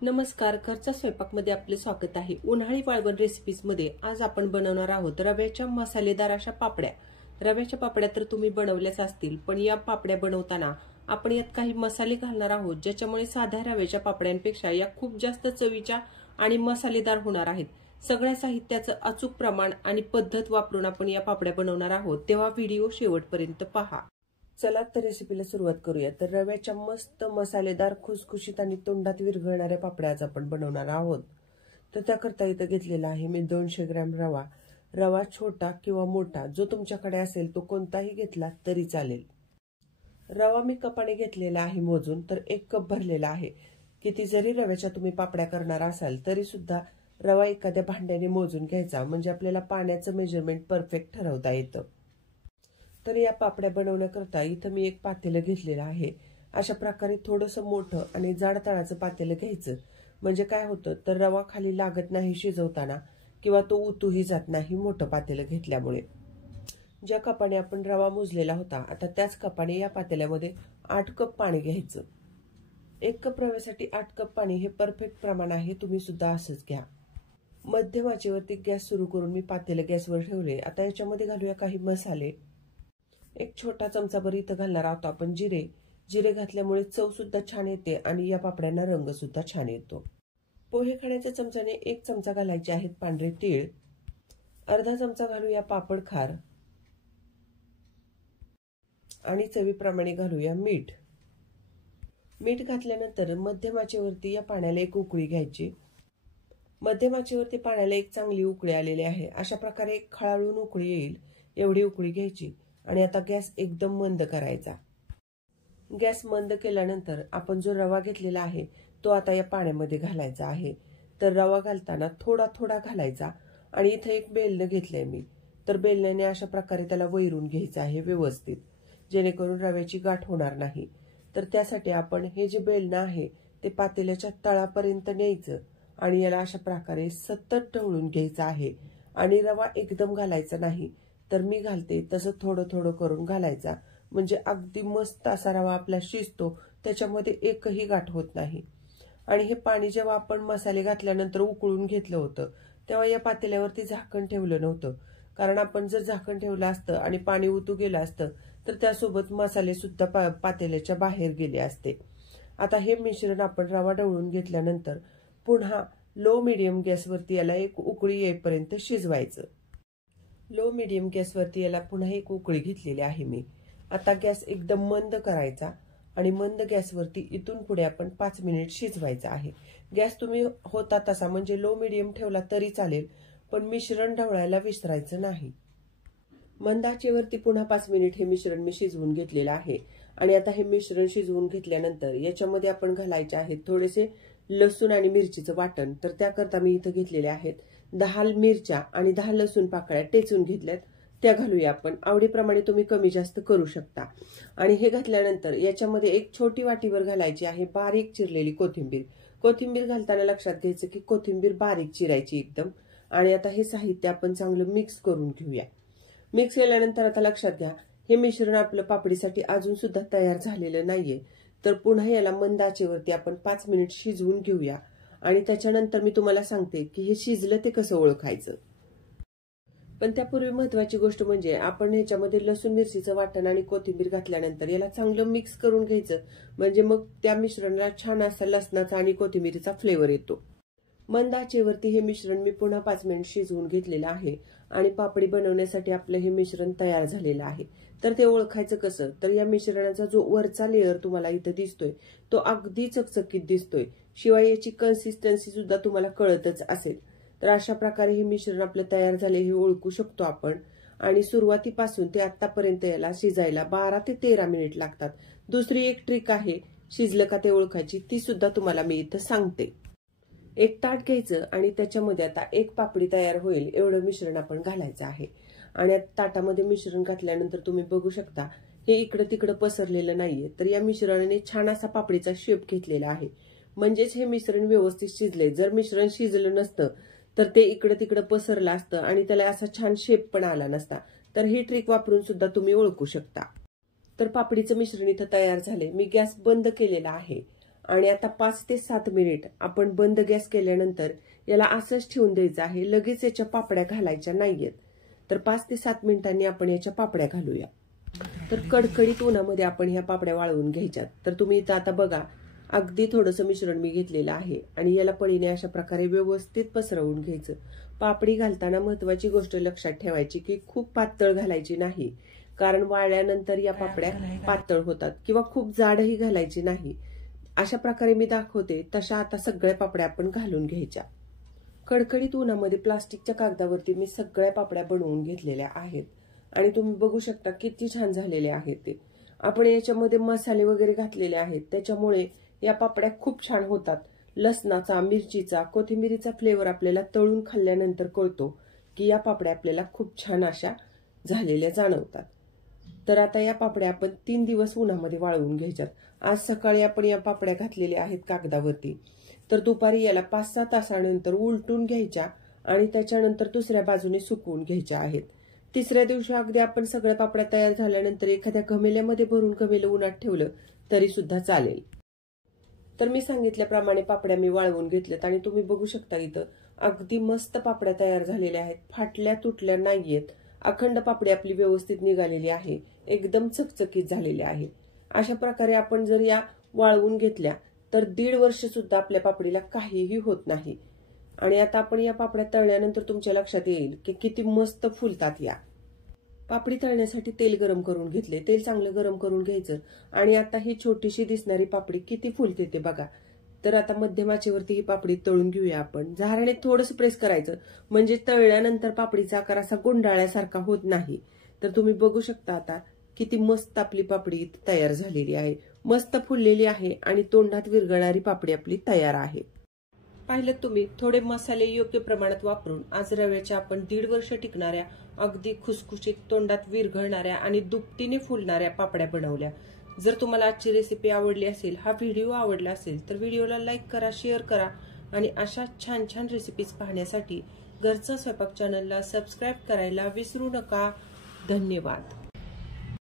नमस्कार, घरच्या स्वयंपाकमध्ये आपले स्वागत आहे। उन्हाळी वाळवण रेसिपीज मध्ये आज आपण बनवणार आहोत रव्याच्या मसालेदार अशा पापड्या। रव्याच्या पापड्या तर तुम्ही बनवल्याच असतील, पण या पापड्या बनवताना आपण यात काही मसाले घालणार आहोत ज्याच्यामुळे साध्या रव्याच्या पापड्यांपेक्षा या खूप जास्त चवीच्या आणि मसालेदार होणार आहेत। सगळ्या साहित्याचं अचूक प्रमाण आणि पद्धत वापरून आपण या पापड्या बनवणार आहोत, तेव्हा व्हिडिओ शेवटपर्यंत पहा। चला तर रेसिपीला सुरुवात करूया। तर रव्याच्या मस्त मसालेदार खुसखुशीत आणि तोंडात विरघळणाऱ्या पापड्या आज आपण बनवणार आहोत। तर त्याकरता इथं घेतलेला आहे मी 200 ग्रॅम रवा। रवा छोटा किंवा मोठा जो तुमच्याकडे असेल तो कोणताही घेतला तरी चालेल। रवा मी कपाने घेतलेला आहे मोजून, तर 1 कप भरलेला आहे। किती जरी रव्याच्या तुम्ही पापड्या करणार असाल तरी सुद्धा रवा एखाद्या भांड्याने मोजून घ्यायचा, म्हणजे आपल्याला पाण्याचं मेजरमेंट परफेक्ट ठरवता येतं। तर या पापड्या बनवण्याकरता इथं मी एक पातेलं घेतलेलं आहे। अशा प्रकारे थोडंसं मोठं आणि जाड तळाचं पातेलं घ्यायचं, म्हणजे काय होतं तर रवा खाली लागत नाही शिजवताना किंवा तो उतूही जात नाही मोठं पातेलं घेतल्यामुळे। ज्या कपाने आपण रवा मोजलेला होता, आता त्याच कपाने या पातेल्यामध्ये 8 कप पाणी घ्यायचं। 1 कप रव्यासाठी 8 कप पाणी हे परफेक्ट प्रमाण आहे, तुम्ही सुद्धा असंच घ्या। मध्यम आचेवरती गॅस सुरू करून मी पातेलं गॅसवर ठेवले। आता याच्यामध्ये घालूया काही मसाले। 1 छोटा चमचाभर इथं घालणार आहोत आपण जिरे। जिरे घातल्यामुळे चव सुद्धा छान येते आणि या पापड्यांना रंग सुद्धा छान येतो। पोहे खाण्याच्या चमच्याने 1 चमचा घालायचे आहेत पांढरे तीळ। अर्धा चमचा घालूया पापड खार आणि चवीप्रमाणे घालूया मीठ। मीठ घातल्यानंतर मध्यम आचेवरती या पाण्याला एक उकळी घ्यायची। मध्यम आचेवरती पाण्याला एक चांगली उकळी आलेली आहे। अशा प्रकारे एक खळाळून उकळी येईल एवढी उकळी घ्यायची आणि आता गॅस एकदम मंद करायचा। गॅस मंद केल्यानंतर आपण जो रवा घेतलेला आहे तो आता या पाण्यामध्ये घालायचा आहे। तर रवा घालताना थोडा थोडा घालायचा आणि इथे एक बेलणं घेतलंय मी, तर बेलण्याने अशा प्रकारे त्याला वैरून घ्यायचं आहे व्यवस्थित, जेणेकरून रव्याची गाठ होणार नाही। तर त्यासाठी आपण हे जे बेलणं आहे ते पातेल्याच्या तळापर्यंत न्यायचं आणि याला अशा प्रकारे सतत ढवळून घ्यायचं आहे। आणि रवा एकदम घालायचा नाही, तर मी घालते तसं थोडं थोडं करून घालायचा, म्हणजे अगदी मस्त असा रवा आपला शिजतो, त्याच्यामध्ये एकही गाठ होत नाही। आणि हे पाणी जेव्हा आपण मसाले घातल्यानंतर उकळून घेतलं होतं तेव्हा या पातेल्यावरती झाकण ठेवलं नव्हतं, कारण आपण जर झाकण ठेवलं असतं आणि पाणी उतू गेलं असतं तर त्यासोबत मसाले सुद्धा पातेल्याच्या बाहेर गेले असते। आता हे मिश्रण आपण रवा ढवळून घेतल्यानंतर पुन्हा लो मीडियम गॅसवरती याला एक उकळी येईपर्यंत शिजवायचं। लो मीडियम गॅसवरती याला पुन्हा एक उकळी घेतलेली आहे मी। आता गॅस एकदम मंद करायचा आणि मंद गॅसवरती इथून पुढे आपण 5 मिनिट शिजवायचा आहे। गॅस तुम्ही होता तसा म्हणजे लो मीडियम ठेवला तरी चालेल, पण मिश्रण ढवळायला विसरायचं नाही। मंद आचेवरती पुन्हा 5 मिनिट हे मिश्रण मी शिजवून घेतलेलं आहे। आणि आता हे मिश्रण शिजवून घेतल्यानंतर याच्यामध्ये आपण घालायचे आहेत थोडेसे लसूण आणि मिरचीचं वाटण। तर त्याकरता मी इथं घेतलेले आहेत 10 मिरच्या आणि 10 लसूण पाकळ्या टेचून घेतल्यात, त्या घालूया आपण। आवडीप्रमाणे तुम्ही कमी जास्त करू शकता। आणि हे घातल्यानंतर याच्यामध्ये एक छोटी वाटीभर घालायची आहे बारीक चिरलेली कोथिंबीर। कोथिंबीर घालताना लक्षात घ्यायचं की कोथिंबीर बारीक चिरायची एकदम। आणि आता हे साहित्य आपण चांगलं मिक्स करून घेऊया। मिक्स केल्यानंतर आता लक्षात घ्या हे मिश्रण आपलं पापडीसाठी अजून सुद्धा तयार झालेलं नाहीये, तर पुन्हा याला मंद आचेवरती आपण 5 मिनिट शिजवून घेऊया। आणि त्याच्यानंतर मी तुम्हाला सांगते की हे शिजलं ते कसं ओळखायचं। पण त्यापूर्वी महत्वाची गोष्ट म्हणजे आपण ह्याच्यामध्ये लसूण मिरचीचं वाटण आणि कोथिंबीर घातल्यानंतर याला चांगलं मिक्स करून घ्यायचं, म्हणजे मग त्या मिश्रणाला छान असा लसणाचा आणि कोथिंबीरीचा फ्लेवर येतो। मंद आचेवरती हे मिश्रण मी पुन्हा 5 मिनिट शिजवून घेतलेलं आहे आणि पापडी बनवण्यासाठी आपलं हे मिश्रण तयार झालेलं आहे। तर ते ओळखायचं कसं, तर या मिश्रणाचा जो वरचा लेअर तुम्हाला इथं दिसतोय तो अगदी चकचकीत दिसतोय, शिवाय याची कन्सिस्टन्सी सुद्धा तुम्हाला कळतच असेल। तर अशा प्रकारे हे मिश्रण आपलं तयार झाले हे ओळखू शकतो आपण। आणि सुरुवातीपासून ते आतापर्यंत याला शिजायला 12 ते 13 मिनिट लागतात। दुसरी एक ट्रिक आहे शिजलं का ते ओळखायची, ती सुद्धा तुम्हाला मी इथं सांगते। एक ताट घ्यायचं आणि त्याच्यामध्ये आता 1 पापडी तयार होईल एवढं मिश्रण आपण घालायचं आहे। आणि ताटामध्ये मिश्रण घातल्यानंतर तुम्ही बघू शकता हे इकडं तिकडं पसरलेलं नाहीये, तर या मिश्रणाने छान असा पापडीचा शेप घेतलेला आहे, म्हणजेच हे मिश्रण व्यवस्थित शिजले। जर मिश्रण शिजलं नसतं तर ते इकडं तिकडं पसरलं असतं आणि त्याला असा छान शेप पण आला नसता। तर ही ट्रिक वापरून सुद्धा तुम्ही ओळखू शकता। तर पापडीचं मिश्रण इथं तयार झाले। मी गॅस बंद केलेला आहे आणि आता 5 ते 7 मिनिट आपण बंद गॅस केल्यानंतर याला असंच ठेवून द्यायचं आहे. लगेच याच्या पापड्या घालायच्या नाहीयेत. तर 5 ते 7 मिनिटांनी आपण याच्या पापड्या घालूया. तर कडकडीत उन्हामध्ये आपण ह्या पापड्या वाळवून घ्यायच्यात. तर तुम्ही इथं आता बघा, अगदी थोडंसं मिश्रण मी घेतलेलं आहे आणि याला पळीने अशा प्रकारे व्यवस्थित पसरवून घ्यायचं. पापडी घालताना महत्वाची गोष्ट लक्षात ठेवायची की खूप पातळ घालायची नाही, कारण वाळल्यानंतर या पापड्या पातळ होतात, किंवा खूप जाडही घालायची नाही. अशा प्रकारे मी दाखवते तशा आता सगळ्या पापड्या आपण घालून घ्यायच्या. कडकडीत उन्हामध्ये प्लास्टिकच्या कागदावरती मी सगळ्या पापड्या बनवून घेतलेल्या आहेत आणि तुम्ही बघू शकता किती छान झालेले आहेत ते. आपण याच्यामध्ये मसाले वगैरे घातलेले आहेत, त्याच्यामुळे या पापड्या खूप छान होतात. लसणाचा, मिरचीचा, कोथिंबीरीचा फ्लेवर आपल्याला तळून खाल्ल्यानंतर कळतो की या पापड्या आपल्याला खूप छान अशा झालेल्या जाणवतात. तर आता या पापड्या आपण 3 दिवस उन्हामध्ये वाळवून घ्यायच्यात. आज सकाळी आपण या पापड्या घातलेल्या आहेत कागदावरती, तर दुपारी याला 5-6 तासानंतर उलटून घ्यायच्या आणि त्याच्यानंतर दुसऱ्या बाजूने सुकवून घ्यायच्या आहेत. तिसऱ्या दिवशी अगदी आपण सगळ्या पापड्या तयार झाल्यानंतर एखाद्या घमेल्यामध्ये भरून घमेलं उन्हात ठेवलं तरी सुद्धा चालेल. तर मी सांगितल्याप्रमाणे पापड्या मी वाळवून घेतल्यात आणि तुम्ही बघू शकता इथं अगदी मस्त पापड्या तयार झालेल्या आहेत. फाटल्या तुटल्या नाहीयेत. अखंड पापडी आपली व्यवस्थित निघालेली आहे, एकदम चकचकीत झालेली आहे. अशा प्रकारे आपण जर या वाळवून घेतल्या तर 1.5 वर्ष सुद्धा आपल्या पापडीला काहीही होत नाही. आणि आता आपण या पापड्या तळल्यानंतर तुमच्या लक्षात येईल की किती मस्त फुलतात. या पापडी तळण्यासाठी तेल गरम करून घेतले. तेल चांगलं गरम करून घ्यायचं आणि आता ही छोटीशी दिसणारी पापडी किती फुलते ते बघा. तर आता मध्यम आचेवरती ही पापडी तळून घेऊया आपण. झाराने थोडंसं प्रेस करायचं, म्हणजे तळल्यानंतर पापडीचा आकार असा गुंडाळ्यासारखा होत नाही. तर तुम्ही बघू शकता आता किती मस्त आपली पापडी तयार झालेली आहे, मस्त फुललेली आहे आणि तोंडात विरघळणारी पापडी आपली तयार आहे. पाहिलं तुम्ही, थोडे मसाले योग्य प्रमाणात वापरून आज रव्याच्या आपण 1.5 वर्ष टिकणाऱ्या, अगदी खुसखुशीत, तोंडात विरघळणाऱ्या आणि दुपटीने फुलणाऱ्या पापड्या बनवल्या. जर तुम्हाला आजची रेसिपी आवडली असेल, हा व्हिडिओ आवडला असेल तर व्हिडिओला लाईक करा, शेअर करा आणि अशा छान छान रेसिपीज पाहण्यासाठी घरचा स्वयंपाक चॅनलला सबस्क्राईब करायला विसरू नका. धन्यवाद.